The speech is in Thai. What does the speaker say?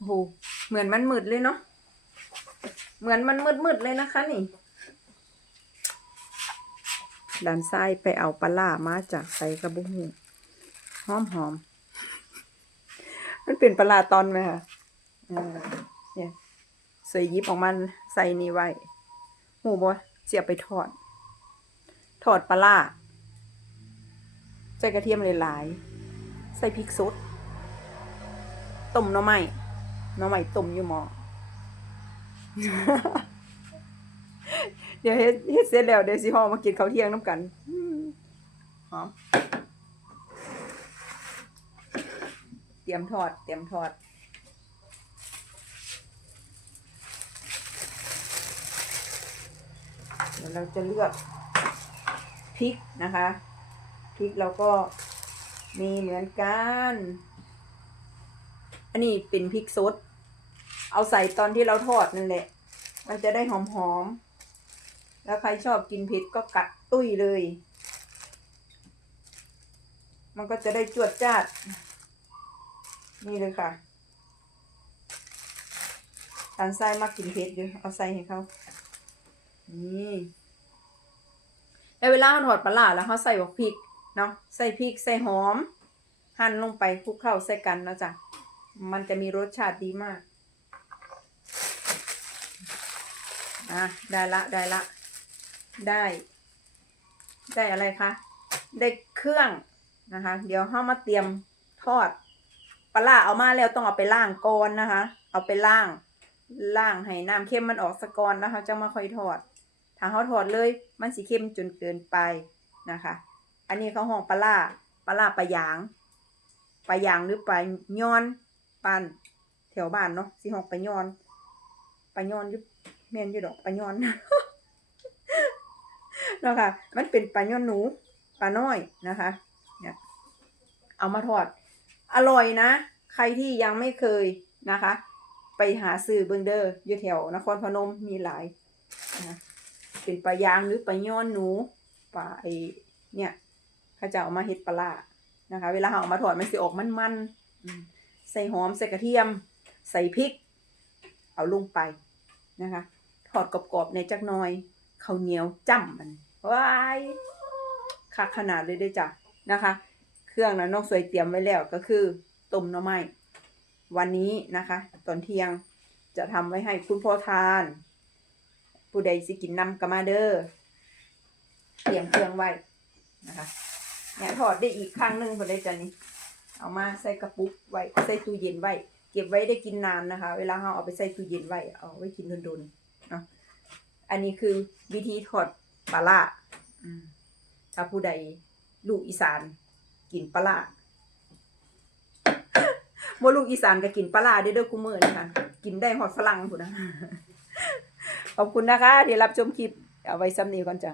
โอ้โหเหมือนมันมืดเลยเนาะเหมือนมันมืดมืดเลยนะคะนี่ด้านซ้ายไปเอาปลาล่ามาจากใส่กระบุงหอมหอมมันเป็นปลาล่าตอนไหมคะเนี่ยสวยยิบออกมาใส่นี่ไว้หูบ่เสียบไปทอด ทอดปลาล่าใส่กระเทียมหลายๆ ใส่พริกสดต้มหน่อไม้ น่อไม้ต้มอยู่หมอเดี๋ยวเฮ็ดเฮ็ดเสร็จแล้วเดี๋ยวสิห่อมากินข้าวเที่ยงน้ำกันหอมเตรียมทอด เตรียมทอดเดี๋ยวเราจะเลือกพริกนะคะพริกเราก็มีเหมือนกัน อันนี้เป็นพริกสด เอาใส่ตอนที่เราทอดนั่นแหละ มันจะได้หอมๆ แล้วใครชอบกินเผ็ดก็กัดตุ้ยเลย มันก็จะได้จวดจ้าด นี่เลยค่ะทานไส้มากกินเผ็ดอยู่เอาใส่ให้เขานี่แล้วเวลาเราถอดปลาร้าแล้วเขาใส่บอกพริกเนาะใส่พริกใส่หอม หั่นลงไปคลุกเข้าใส่กันเนาะจ้ะ มันจะมีรสชาติดีมาก อะ ได้ละ ได้ละ ได้ ได้อะไรคะ ได้เครื่องนะคะ เดี๋ยวเรามาเตรียมทอด ปลาเอามาแล้วต้องเอาไปล้างก่อนนะคะ เอาไปล้างล้างให้น้ำเค็มมันออกสะก่อนนะคะจะมาค่อยทอด ถ้าเขาถอดเลย มันสีเค็มจนเกินไปนะคะ อันนี้เขาห้องปลาปลาปลายางปลายางหรือปลาย้อน ปันแถวบ้านเนาะสีหองปลายอนปลายอนยุบแม่นอยู่ดอกปลายอนเนาะค่ะ มันเป็นปลาย้อนหนูปลาน้อยนะคะเนี่ยเอามาทอด อร่อยนะ ใครที่ยังไม่เคยนะคะ ไปหาซื้อเบิงเดอร์อยู่แถวนครพนมมีหลายนะเป็นปลายางหรือปลาย้อนหนูปลาไอเนี่ยเขาจะเอามาเฮ็ดปลานะคะ เวลาเอามาทอดมันสิออกมันๆอืม ใส่หอมใส่กระเทียม ใส่พริก เอาลงไปนะคะทอดกรอบๆในจักหน่อยข้าวเหนียวจ้ำมันว้ายคักขนาดเลยเด้วยจ้ะนะคะ เครื่องนะน้องสวยเตรียมไว้แล้วก็คือต้มหน่อไม้วันนี้นะคะ ตอนเที่ยงจะทำไว้ให้คุณพ่อทาน ผู้ใดสิกินน้ำกะมาเดอร์เตรียมเครื่องไว้นะคะเนี่ยถอดได้อีกครั้งหนึ่งพอได้จ้ะนี่ เอามาใส่กระปุกไว้ใส่ตู้เย็นไว้ เก็บไว้ได้กินนานนะคะ เวลาเราเอาไปใส่ตู้เย็นไว้เอาไว้กินโดนๆเนาะอันนี้คือวิธีถอดปลาล่าถ้าผู้ใดลูกอีสานกินปลาร้าบ่ลูกอีสานก็กินปลาร้าได้เด้อคุมื้อนะคะกินได้ฮอดฝรั่งพุ่นะขอบคุณนะคะที่รับชมคลิปเอาไว้ซ้ำนี้ก่อนจ้ะ